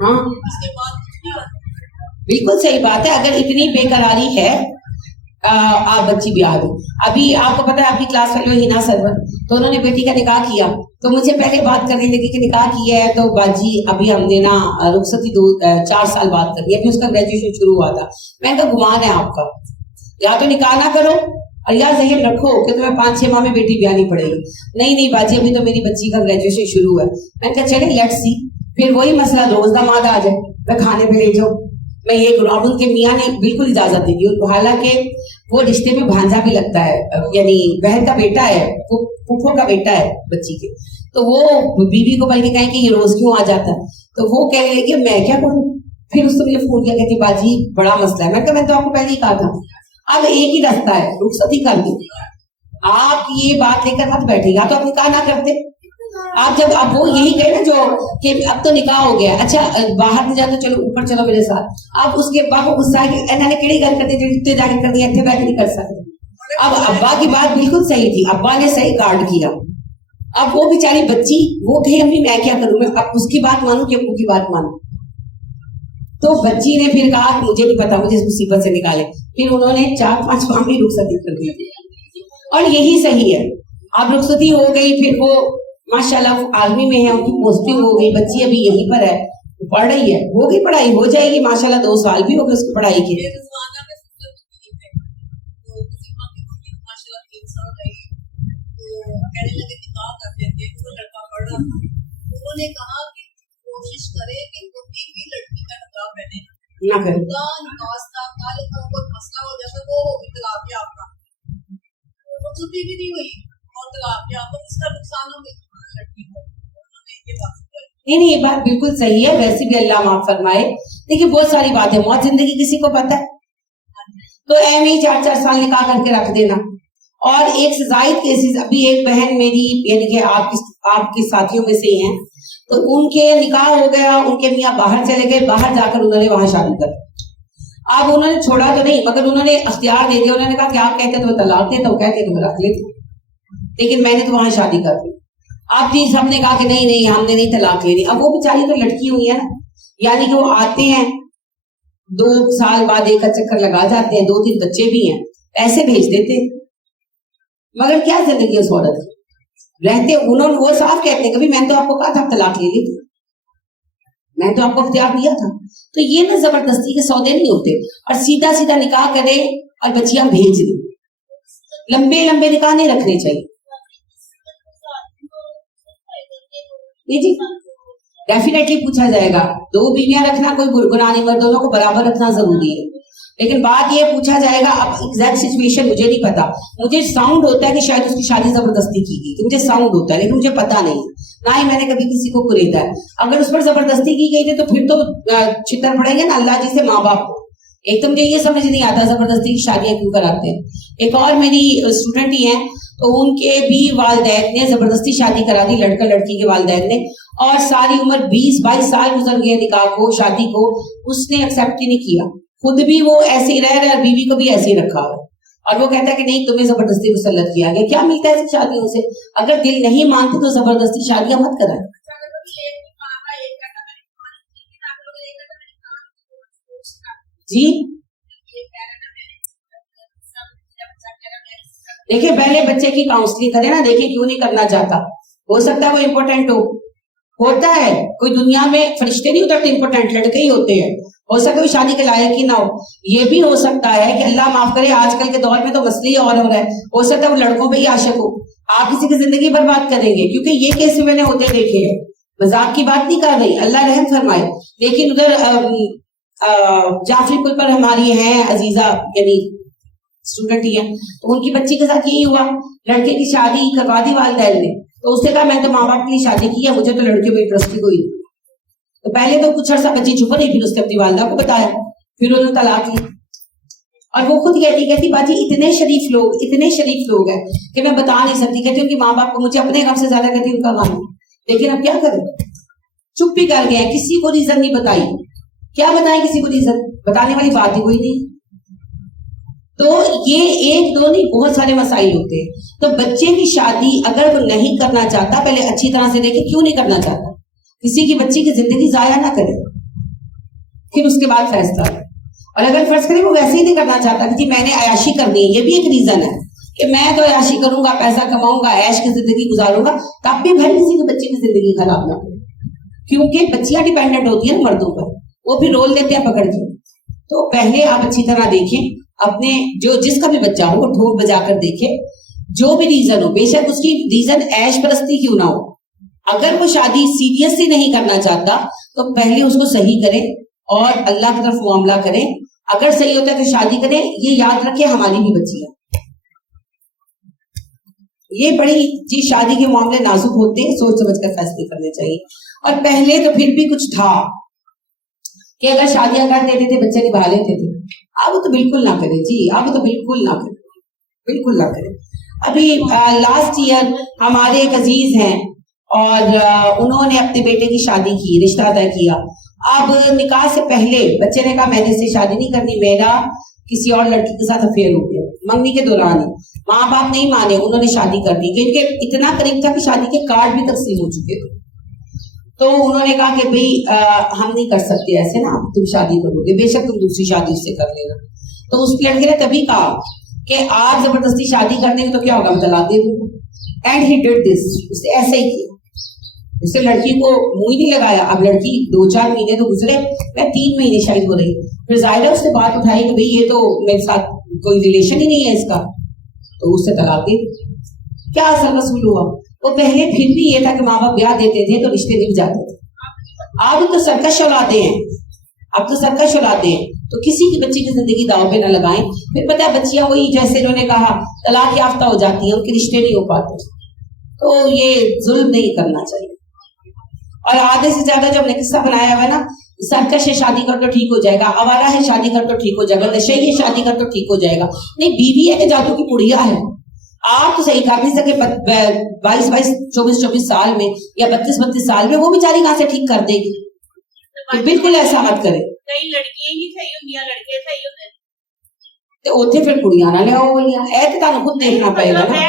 हाँ इसके बाद कुछ नहीं होता। बिल्कुल सही बात है। अगर इतनी बेकरारी है, आप बच्ची भी आ गई। अभी आपको पता है आपकी क्लास फेलो हिना सरवर, तो उन्होंने बेटी का निकाह किया, तो मुझे पहले बात करने लगी कि निकाह किया है तो बाजी अभी हमने ना रुखसती 4 साल बाद कर दिया, अभी उसका ग्रेजुएशन शुरू हुआ था। मैंने कहा गुमान है आपका, या तो निकाह ना करो और या ज़हन रखो कि तुम्हें 5-6 माह में बेटी ब्यानी पड़ेगी। नहीं बाजी अभी तो मेरी बच्ची का ग्रेजुएशन शुरू है। मैंने कहा चले लेट्स सी, फिर वही मसला रोज दामाद आ जाए, मैं खाने पे ले जाऊँ, मैं ये करूँ। अब उनके मियाँ ने बिल्कुल इजाजत दे दी, हालांकि वो रिश्ते में भांजा भी लगता है, यानी बहन का बेटा है, वो फूफो का बेटा है बच्ची के, तो वो बीवी को बल्कि कहें कि ये रोज क्यों आ जाता है, तो वो कह रही कि मैं क्या करूँ। फिर उसने मुझे फोन किया, कहती बाजी बड़ा मसला है। मैंने तो आपको पहले ही कहा था, अब एक ही रास्ता है, रुखसती कर दो। आप ये बात लेकर मत बैठे, या तो आप निकाह ना करते, आप जब आप वो यही कहे ना जो कि अब तो निकाह हो गया, अच्छा बाहर नहीं जाते चलो ऊपर चलो मेरे साथ, आप उसके बाप को गुस्सा है कि इन्होंने केड़ी गल करते जो इतने जाके कर दिया, इतने बैठ नहीं कर सकते। अब अब्बा की बात बिल्कुल सही थी, अब्बा ने सही गार्ड किया। अब वो बेचारी बच्ची वो कहे अम्मी मैं क्या करूं, मैं अब उसकी बात मानूं कि अब्बू की बात मानूं? तो बच्ची ने फिर कहा मुझे नहीं पता, मुझे इस मुसीबत से निकाले। फिर उन्होंने 4-5 माह में रुखसती कर दी और यही सही है। अब रुखसती हो गई, फिर वो माशाल्लाह आर्मी में है, उनकी पोस्टिंग हो गई, बच्ची अभी यहीं पर है, पढ़ रही है, हो गई पढ़ाई, हो जाएगी माशाल्लाह, 2 साल भी हो गए उसकी पढ़ाई के। उन्होंने कहा कि कोशिश करे कि कोई भी लड़की का निकाह पहने ना करे, कल को कोई मसला हो जाता वो इतलाफ याफ्ता रुखसती भी नहीं हुई और तलाक याफ्ता, इसका नुकसान हो गया लड़की को। उन्होंने ये बात नहीं ये बात बिल्कुल सही है, वैसे भी अल्लाह माफ फरमाए। देखिए बहुत सारी बात है, मौत जिंदगी किसी को पता है, तो ऐਵੇਂ ही 4-4 साल निकाह करके रख देना। और एक से जायद केसेस, अभी एक बहन मेरी यानी कि आपकी साथियों में से ही हैं, तो उनके निकाह हो गया, उनके मियाँ बाहर चले गए, बाहर जाकर उन्होंने वहां शादी कर, अब उन्होंने छोड़ा तो नहीं मगर उन्होंने अख्तियार दे दिया, उन्होंने कहा कि आप कहते तो तलाक दे, तो कहते तो रख लेते, लेकिन मैंने तो वहां शादी कर दी। आप जी सबने कहा कि नहीं नहीं हमने नहीं तलाक लेनी। अब वो बेचारी तो लड़की हुई है ना, यानी कि वो आते हैं 2 साल बाद एक चक्कर लगा जाते हैं, 2-3 बच्चे भी हैं, पैसे भेज देते, मगर क्या जिंदगी उस औरत की रहते। उन्होंने वो साफ कहते हैं कभी मैंने तो आपको कहा था तलाक ले ली थी, मैंने तो आपको अख्तियार दिया था। तो ये ना जबरदस्ती के सौदे नहीं होते, और सीधा सीधा निकाह करे और बच्चियां भेज दें, लंबे लंबे निकाह नहीं रखने चाहिए। जी डेफिनेटली पूछा जाएगा, 2 बीवियां रखना कोई गुनाह नहीं, मगर दोनों को बराबर रखना जरूरी है। लेकिन बात ये पूछा जाएगा, अब एग्जैक्ट सिचुएशन मुझे नहीं पता, मुझे साउंड होता है कि शायद उसकी शादी जबरदस्ती की गई, तो मुझे साउंड होता है, लेकिन मुझे पता नहीं, ना ही मैंने कभी किसी को कुरेदा है। अगर उस पर जबरदस्ती की गई थी तो फिर तो छितर पड़ेंगे ना अल्लाह जी से माँ बाप को। एक तो मुझे ये समझ नहीं आता जबरदस्ती की शादियां क्यों कराते हैं। एक और मेरी स्टूडेंट ही है, तो उनके भी वालिदैन ने जबरदस्ती शादी करा दी, लड़का लड़की के वालिदैन ने, और सारी उम्र 20-22 साल गुजर गए निकाह को, शादी को, उसने एक्सेप्ट ही नहीं किया। खुद भी वो ऐसे ही रह रहा है, बीवी को भी ऐसे ही रखा है, और वो कहता है कि नहीं तुम्हें जबरदस्ती मुसल्लत किया गया। क्या मिलता है ऐसी शादियों से? अगर दिल नहीं मानते तो जबरदस्ती शादियां मत कराएं। जी देखिए पहले बच्चे की काउंसलिंग करें ना, देखिए क्यों नहीं करना चाहता, हो सकता है वो इम्पोर्टेंट होता है, कोई दुनिया में फरिश्ते नहीं उतरते, इम्पोर्टेंट लड़के ही होते हैं, हो सकता है शादी के लायक ही ना हो। ये भी हो सकता है कि अल्लाह माफ करे आजकल के दौर में तो मसले ही और हो रहा है, हो सकता है वो लड़कों पे ही आशिक हो, आप किसी की जिंदगी बर्बाद करेंगे, क्योंकि ये केस मैंने होते देखे हैं, मजाक की बात नहीं कर रही, अल्लाह रहम फरमाए। लेकिन उधर जाफरी पुल पर हमारी है अजीजा यानी स्टूडेंट ही है, तो उनकी बच्ची के साथ यही हुआ, लड़के की शादी करवा दी वालिदैन ने, तो उसने कहा मैं तो माँ बाप के लिए शादी की है, मुझे तो लड़के में इंटरेस्ट ही कोई नहीं। तो पहले तो कुछ अर्सा बच्ची चुप रही, फिर उसने अपनी वालिदा को बताया, फिर उन्होंने तलाक ली। और वो खुद कहती बाजी इतने शरीफ लोग हैं कि मैं बता नहीं सकती, कहती उनकी माँ बाप को मुझे अपने गम से ज्यादा कहती उनका गम, लेकिन अब क्या करें, चुप भी कर गए, किसी को रीजन नहीं बताई, क्या बताएं किसी को रीजन, बताने वाली बात ही कोई नहीं। तो ये 1-2 नहीं बहुत सारे मसाइल होते हैं। तो बच्चे की शादी अगर वो नहीं करना चाहता, पहले अच्छी तरह से देखे क्यों नहीं करना चाहता, किसी की बच्ची की जिंदगी जाया ना करे, फिर उसके बाद फैसला। और अगर फर्ज करें वो वैसे ही नहीं करना चाहता कि जी मैंने अयाशी करनी है, ये भी एक रीजन है कि मैं तो अयाशी करूंगा, पैसा कमाऊंगा, ऐश की जिंदगी गुजारूंगा, तब भी भाई किसी के बच्चे की जिंदगी खराब ना करे, क्योंकि बच्चियां डिपेंडेंट होती है मर्दों पर, वो भी रोल देते हैं पकड़ के। तो पहले आप अच्छी तरह देखें, अपने जो जिसका भी बच्चा हो वो ढोल बजाकर देखे, जो भी रीजन हो, बेशक उसकी रीजन ऐश परस्ती क्यों ना हो, अगर वो शादी सीरियसली नहीं करना चाहता तो पहले उसको सही करें और अल्लाह की तरफ मामला करें, अगर सही होता है तो शादी करें। ये याद रखें हमारी भी बच्ची है, ये बड़ी जी शादी के मामले नाजुक होते हैं, सोच समझ कर फैसले करने चाहिए। और पहले तो फिर भी कुछ था कि अगर शादियां कर देते थे बच्चे निभा लेते थे, अब तो बिल्कुल ना करें जी, अब तो बिल्कुल ना करें, बिल्कुल ना करें। अभी लास्ट ईयर हमारे एक अजीज हैं اور انہوں نے اپنے بیٹے کی شادی کی, رشتہ طے کیا. اب نکاح سے پہلے بچے نے کہا میں نے اس سے شادی نہیں کرنی, میرا کسی اور لڑکی کے ساتھ افیئر ہو گیا. منگنی کے دوران ہی ماں باپ نہیں مانے, انہوں نے شادی کر دی کیونکہ اتنا قریب تھا کہ شادی کے کارڈ بھی تقسیم ہو چکے تھے. تو انہوں نے کہا کہ بھئی ہم نہیں کر سکتے ایسے نا, تم شادی کرو گے, بے شک تم دوسری شادی اس سے کر لینا. تو اس لڑکے نے تبھی کہا کہ آپ زبردستی شادی کر دیں گے تو کیا ہوگا, میں طلاق دے دوں گا. اینڈ ہی ڈیڈ دس, اس نے ایسے ہی کیا. اس سے لڑکی کو منہ ہی نہیں لگایا. اب لڑکی 2-4 مہینے تو گزرے, میں 3 مہینے شاید ہو رہی, پھر ظاہر ہے اس نے بات اٹھائی کہ بھئی یہ تو میرے ساتھ کوئی ریلیشن ہی نہیں ہے اس کا, تو اس سے طلاق دے. کیا اصل رسول ہوا؟ وہ پہلے پھر بھی یہ تھا کہ ماں باپ بیاہ دیتے تھے تو رشتے نبھ جاتے تھے. اب تو سرکش اولادیں ہیں, اب تو سرکش اولادیں ہیں, تو کسی کی بچی کی زندگی داؤ پہ نہ لگائیں. پھر پتہ ہے بچیاں وہی جیسے انہوں نے کہا طلاق یافتہ ہو جاتی ہیں, ان کے رشتے نہیں ہو پاتے. تو یہ ظلم نہیں کرنا چاہیے. اور آدھے سے زیادہ جو ہم نے قصہ بنایا ہوا ہے نا, سرکش ہے شادی کر تو ٹھیک ہو جائے گا, آوارہ ہے شادی کر تو ٹھیک ہو جائے گا, نشئی ہے شادی کر تو ٹھیک ہو جائے گا. نہیں, بیوی ہے کہ جادو کی پڑیا ہے. آپ تو صحیح کر نہیں سکے 22 24 سال میں یا 32 سال میں, وہ بیچاری کہاں سے ٹھیک کر دے گی. تو بالکل ایسا مت کرے. کئی لڑکیاں ہی صحیح ہوندیاں, لڑکے صحیح ہوندے تو اوتھے پھر کڑیاں نہ لے آؤ والیاں, اے تے تانوں خود دیکھنا پڑے گا نا.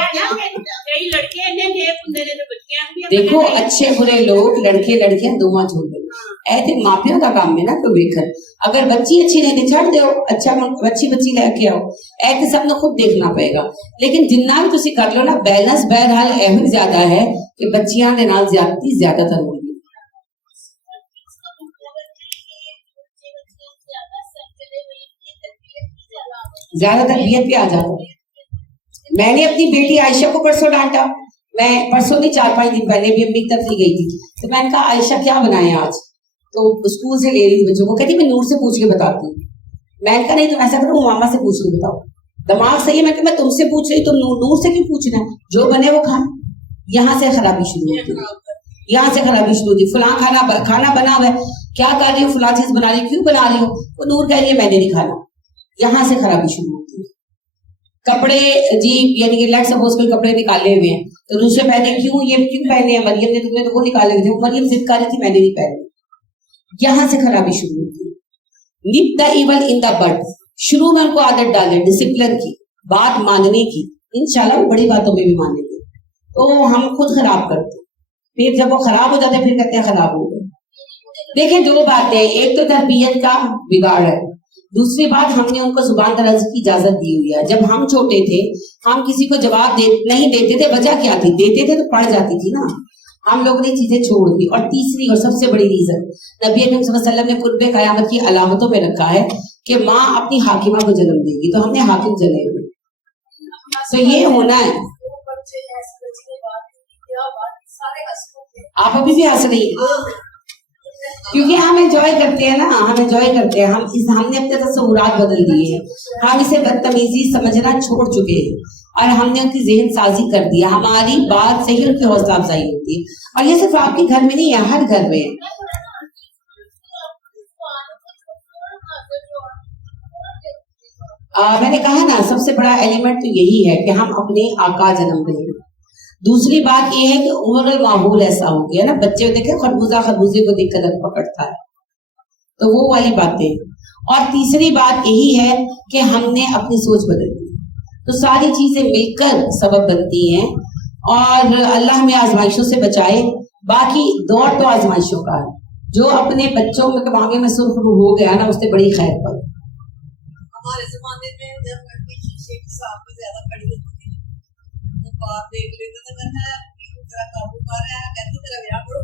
کئی لڑکے انہیں نیک ہوندے نے تے بچیاں بھی دیکھو اچھے برے لوگ, لڑکے لڑکیاں دونوں جھوڑ. اے تے ماپیوں کا کام ہے نا تو دیکھن, اگر بچی اچھی نہیں تے چھڑ دیو, اچھا بچی لے کے آؤ. اے تے سب نے خود دیکھنا پڑے گا. لیکن جنہ بھی تسی کر لو نا بیلنس, بہرحال اہم زیادہ ہے کہ بچیاں دے نال زیادتی زیادہ تر ہوگی. زیادہ تربیت پہ آ جاتا. میں نے اپنی بیٹی عائشہ کو پرسوں ڈانٹا, میں پرسوں نہیں 4-5 دن پہلے بھی امی کی طرف ہی گئی تھی, تو میں نے کہا عائشہ کیا بنائے آج, تو اسکول سے لے رہی تھی بچوں کو, کہتی میں نور سے پوچھ کے بتاتی ہوں. میں نے کہا نہیں تم ایسا کرو, ماما سے پوچھ کے بتاؤ. دماغ صحیح ہے, میں کہ میں تم سے پوچھ رہی تو نور سے کیوں پوچھنا ہے, جو بنے وہ کھانا. یہاں سے خرابی شروع ہوتی ہے, یہاں سے خرابی شروع ہوتی ہے. فلاں کھانا بنا ہوا ہے, کیا کر رہی ہو, فلاں چیز بنا رہی ہو, کیوں بنا رہی ہو, وہ نور کہہ رہی ہے میں نے نہیں کھانا. یہاں سے خرابی شروع ہوتی ہے. کپڑے جی یعنی کہ لیٹ سپوز کوئی کپڑے نکالے ہوئے ہیں تو دوسرے پہنے, کیوں یہ کیوں پہنے ہیں, مریم نے تم نے تو وہ نکالے ہوئے تھے, مریم ضد کر رہی تھی میں نے نہیں پہنے. یہاں سے خرابی شروع ہوتی ہے. nip the evil in the bud, شروع میں ان کو عادت ڈالیں ڈسپلن کی, بات ماننے کی, انشاءاللہ وہ بڑی باتوں میں بھی مانیں گے. تو ہم خود خراب کرتے, پھر جب وہ خراب ہو جاتے ہیں پھر کہتے ہیں خراب ہو گئے. دیکھیں 2 باتیں, ایک تو تربیت کا بگاڑ ہے, دوسری بات ہم نے ان کو زبان دراز کی اجازت دی ہوئی ہے. جب ہم چھوٹے تھے ہم کسی کو جواب نہیں دیتے تھے, وجہ کیا تھی, دیتے تھے تو پڑ جاتی تھی نا. ہم لوگوں نے چیزیں چھوڑ دی. اور تیسری اور سب سے بڑی ریزن نبی اکرم صلی اللہ علیہ وسلم نے قرب قیامت کی علامتوں میں رکھا ہے کہ ماں اپنی حاکمہ کو جنم دے گی, تو ہم نے حاکم جنے ہوئے. تو یہ ہونا ہے. آپ ابھی بھی ہنس رہی ہیں کیونکہ ہم انجوائے کرتے ہیں نا, ہم انجوائے کرتے ہیں. ہم نے اپنے تصورات بدل دیے ہیں, ہم اسے بدتمیزی سمجھنا چھوڑ چکے ہیں اور ہم نے ان کی ذہن سازی کر دیا. ہماری بات سے ہی ان کی حوصلہ افزائی ہوتی ہے, اور یہ صرف آپ کے گھر میں نہیں ہے, ہر گھر میں ہے. میں نے کہا نا سب سے بڑا ایلیمنٹ تو یہی ہے کہ ہم اپنے آقا جنم دیں. دوسری بات یہ ہے کہ اوورل ماحول ایسا ہو گیا نا, بچے دیکھیں خربوزے کو دیکھ کر پکڑتا ہے, تو وہ والی باتیں. اور تیسری بات یہی ہے کہ ہم نے اپنی سوچ بدل دی. تو ساری چیزیں مل کر سبب بنتی ہیں, اور اللہ ہمیں آزمائشوں سے بچائے. باقی دور تو آزمائشوں کا ہے, جو اپنے بچوں کے معاملے میں سرخرو ہو گیا نا اس سے بڑی خیر پر. ہمارے زمانے میں جب شیخ صاحب بھی زیادہ بڑی ہوتی تھی تو بات دیکھ لیتے تھے, میں تیرا قابو کر رہا ہے, کہتی تیرا بیاہ کرو.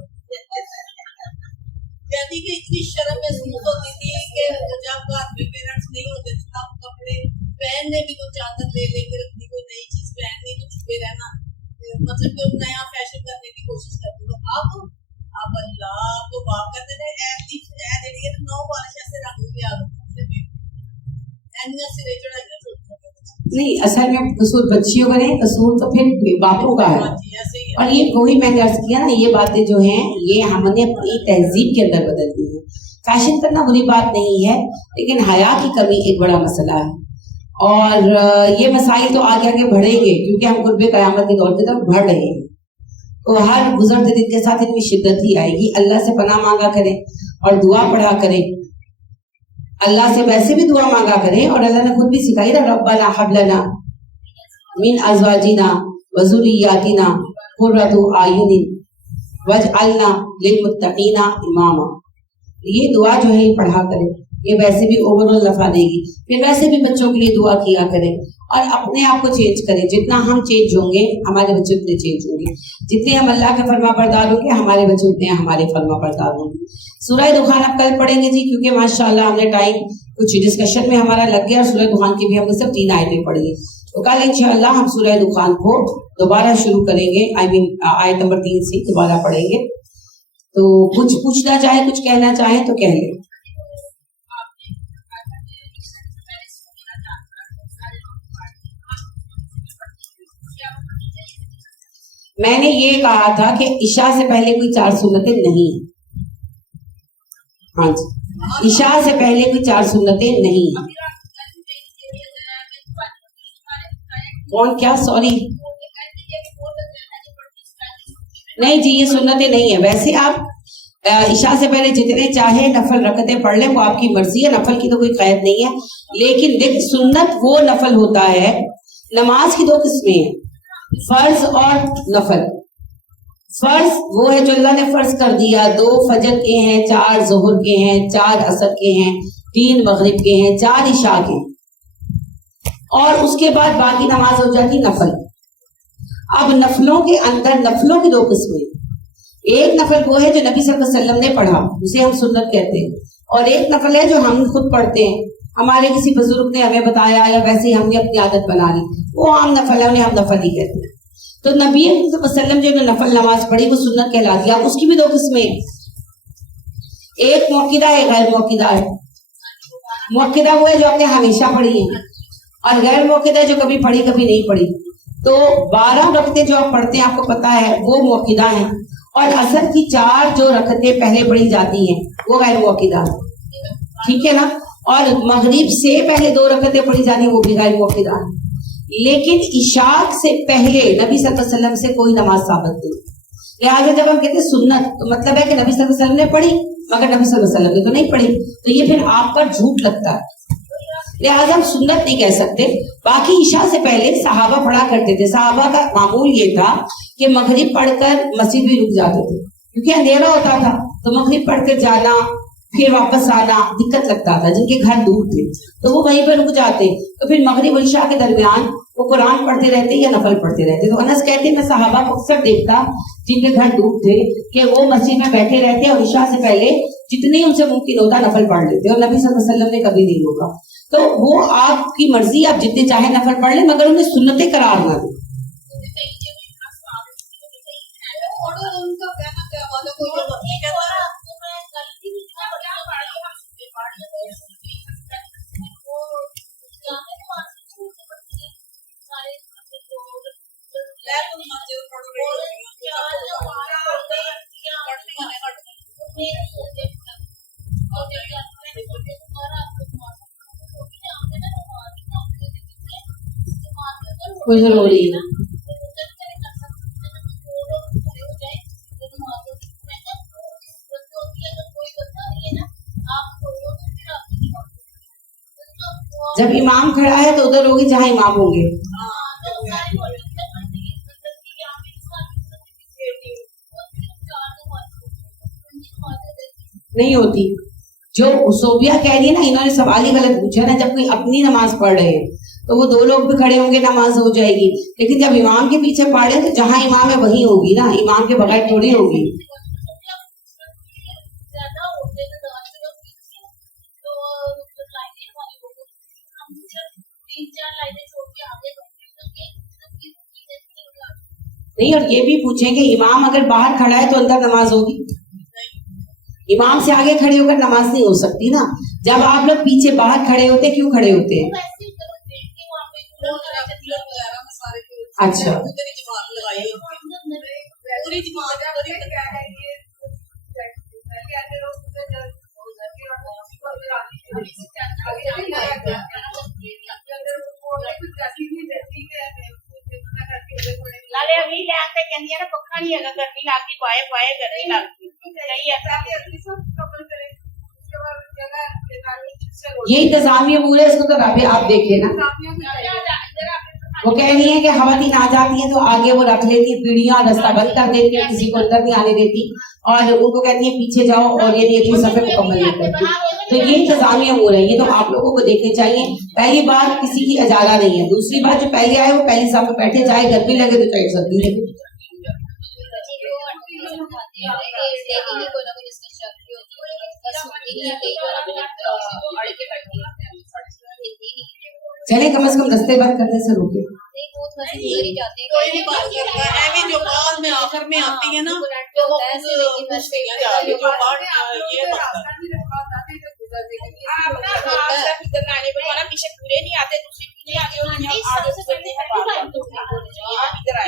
کہتی کہ اتنی شرم محسوس ہوتی تھی کہ جب گھر میں پیرنٹس نہیں ہوتے تھے تب کپڑے پہننے بھی تو چادر لے کے رکھنی, کوئی نئی چیز پہننی تو چھپے رہنا, مطلب کہ نیا فیشن کرنے کی کوشش کرتی. تو اب اللہ کو باپ کہتے ہیں ایسی جڑی ہے 9 بارش ایسے رنگ بھی آ نہیں, اصل میں قصور بچیوں کا نہیں, قصور تو پھر باپوں کا ہے. اور یہ وہی میں نے عرض کیا نا, یہ باتیں جو ہیں یہ ہم نے اپنی تہذیب کے اندر بدل دی ہیں. فیشن کرنا بری بات نہیں ہے, لیکن حیا کی کمی ایک بڑا مسئلہ ہے. اور یہ مسائل تو آگے آگے بڑھیں گے کیونکہ ہم قرب قیامت کے دور کی طرف بڑھ رہے ہیں. तो हर गुजरते दिन के साथ इनमें शिद्दत ही आएगी। अल्लाह से पनाह मांगा करें और दुआ पढ़ा करें, अल्लाह से वैसे भी दुआ मांगा करें, और अल्लाह ने खुद भी सिखाई ना, रब्बना हब लना मिन अज़वाजिना व ज़ुर्रिय्यातिना कुर्रतु आयुनिन वजअलना लिलमुत्तकीना इमामा। ये दुआ जो है ये पढ़ा करें, ये वैसे भी ओवरऑल नफा देगी। फिर वैसे भी बच्चों के लिए दुआ किया करें और अपने आप को चेंज करें। जितना हम चेंज होंगे हमारे बच्चे उतने चेंज होंगे, जितने हम अल्लाह के फरमा बरदार होंगे हमारे बच्चे उतने हमारे फरमा बरदार होंगे। सूरह दुखान अब कल पढ़ेंगे जी, क्योंकि माशाल्लाह हमने टाइम कुछ डिस्कशन में हमारा लग गया और सूरह दुखान की भी हमने सिर्फ 3 आयतें पढ़ी। तो कल इंशाअल्लाह हम सूरह दुखान को दोबारा शुरू करेंगे, आयत नंबर 3 से दोबारा पढ़ेंगे। तो कुछ पूछना चाहे, कुछ कहना चाहे तो कह लें। मैंने ये कहा था कि इशा से पहले कोई 4 सुन्नतें नहीं। हाँ जी, इशा से पहले कोई 4 सुन्नतें नहीं। कौन क्या? सॉरी, नहीं जी, ये सुन्नतें नहीं है। वैसे आप इशा से पहले जितने चाहे नफल रकते पढ़ लें, वो आपकी मर्जी है, नफल की तो कोई कैद नहीं है। लेकिन देख, सुन्नत वो नफल होता है, नमाज की 2 किस्में हैं, फर्ज और नफल। फर्ज वो है जो अल्लाह ने फर्ज कर दिया, 2 फजर के हैं, 4 जोहर के हैं, 4 असर के हैं, 3 मगरिब के हैं, 4 इशा के, और उसके बाद बाकी नमाज हो जाती नफल। अब नफलों के अंदर नफलों की 2 किस्में, एक नफल वो है जो नबी सल्लल्लाहु अलैहि वसल्लम ने पढ़ा, उसे हम सुन्नत कहते हैं, और एक नफल है जो हम खुद पढ़ते हैं, हमारे किसी बुजुर्ग ने हमें बताया या वैसे ही हमने अपनी आदत बना ली, वो आम नफल है, उन्हें हम नफल ही कहते हैं। तो नबी सल्लल्लाहु अलैहि वसल्लम जो नफल नमाज पढ़ी वो सुन्नत कहलाती है। उसकी भी 2 किस्में, एक मौकिदा है, गैर मौकिदा है। मौकिदा वो है जो आपने हमेशा पढ़ी है, और गैर मौकिदा जो कभी पढ़ी कभी नहीं पढ़ी। तो 12 रकते जो आप पढ़ते हैं, आपको पता है, वो मौकिदा है, और असर की 4 जो रकते पहले पढ़ी जाती हैं वो गैर मौकिदा है, ठीक है ना। और मगरिब से पहले 2 रकते पढ़ी जानी वो भी गैर मौकिदा है। लेकिन इशाक से पहले नबी सल्लल्लाहु अलैहि वसल्लम से कोई नमाज साबित नहीं। लिहाजा जब हम कहते हैं सुन्नत, तो मतलब है कि नबी सल्लल्लाहु अलैहि वसल्लम ने पढ़ी, मगर नबी सल्लल्लाहु अलैहि वसल्लम ने तो नहीं पढ़ी, तो ये फिर आप पर झूठ लगता है। लिहाजा हम सुन्नत नहीं कह सकते। बाकी इशा से पहले सहाबा पढ़ा करते थे। सहाबा का मामूल ये था कि मगरिब पढ़कर मस्जिद भी रुक जाते थे, क्योंकि अंधेरा होता था, तो मगरिब पढ़कर जाना फिर वापस आना दिक्कत लगता था। जिनके घर दूर थे तो वो वहीं पर रुक जाते, तो फिर मगरिब और इशा के दरमियान वो कुरान पढ़ते रहते या नफल पढ़ते रहते। तो अनस कहते हैं मैं सहाबा को अक्सर देखता जिनके घर दूर थे कि वो मस्जिद में बैठे रहते और इशा से पहले जितनी उनसे मुमकिन होता नफल पढ़ लेते, और नबी सल्लल्लाहु अलैहि वसल्लम ने कभी नहीं रोका। तो वो आपकी मर्जी, आप जितने चाहे नफल पढ़ लें, मगर उन्हें सुन्नतें करार ना दें। कोई जरूरी है। जब इमाम खड़ा है तो उधर होगी जहां इमाम होंगे। नहीं होती। जो सोबिया कह रही है ना, इन्होंने सवाल ही गलत पूछा ना। जब कोई अपनी नमाज पढ़ रहे हैं तो वो 2 लोग भी खड़े होंगे, नमाज हो जाएगी। लेकिन जब इमाम के पीछे पढ़े तो जहां इमाम है वहीं होगी ना, इमाम के बगैर थोड़ी होगी। नहीं, और ये भी पूछेंगे इमाम अगर बाहर खड़ा है तो अंदर नमाज होगी? इमाम से आगे खड़े होकर नमाज नहीं हो सकती ना। जब आप लोग पीछे बाहर खड़े होते, क्यों खड़े होते हैं? अच्छा, ਨਾਲੇ ਅਗਲੀ ਲੈਣ ਤੇ ਕਹਿੰਦੀ ਆ ਨਾ ਪੱਖਾ ਨਹੀਂ ਹੈਗਾ नहीं डालती नहीं ऐसा कबल करें उसके बाद जगह ये इंतजामिया अमूर है, इसको तो राबे आप देखिए ना, वो कह रही है कि खवातीन आ जाती हैं तो आगे वो रख लेती है पीढ़ियां, रास्ता बंद कर देती है, किसी को अंदर नहीं आने देती, और उनको कहती है पीछे जाओ, और ये अपनी सफे मुकम्मल नहीं करती। तो ये इंतजामिया अमूर है, ये तो आप लोगों को देखने चाहिए। पहली बात किसी की इजारा नहीं है, दूसरी बात जो पहले आए वो पहली साफ में बैठे, चाहे गर्मी लगे तो चाहे सर्दी लगे। चले कम से कम दस्ते बंद करने से रोके। कोई नहीं बात करता है, भी जो बाद में आखिर में आती है ना तो वो पूछती हैं जाके जो बात ये पीछे पूरे नहीं आते, दूसरी आगे आगे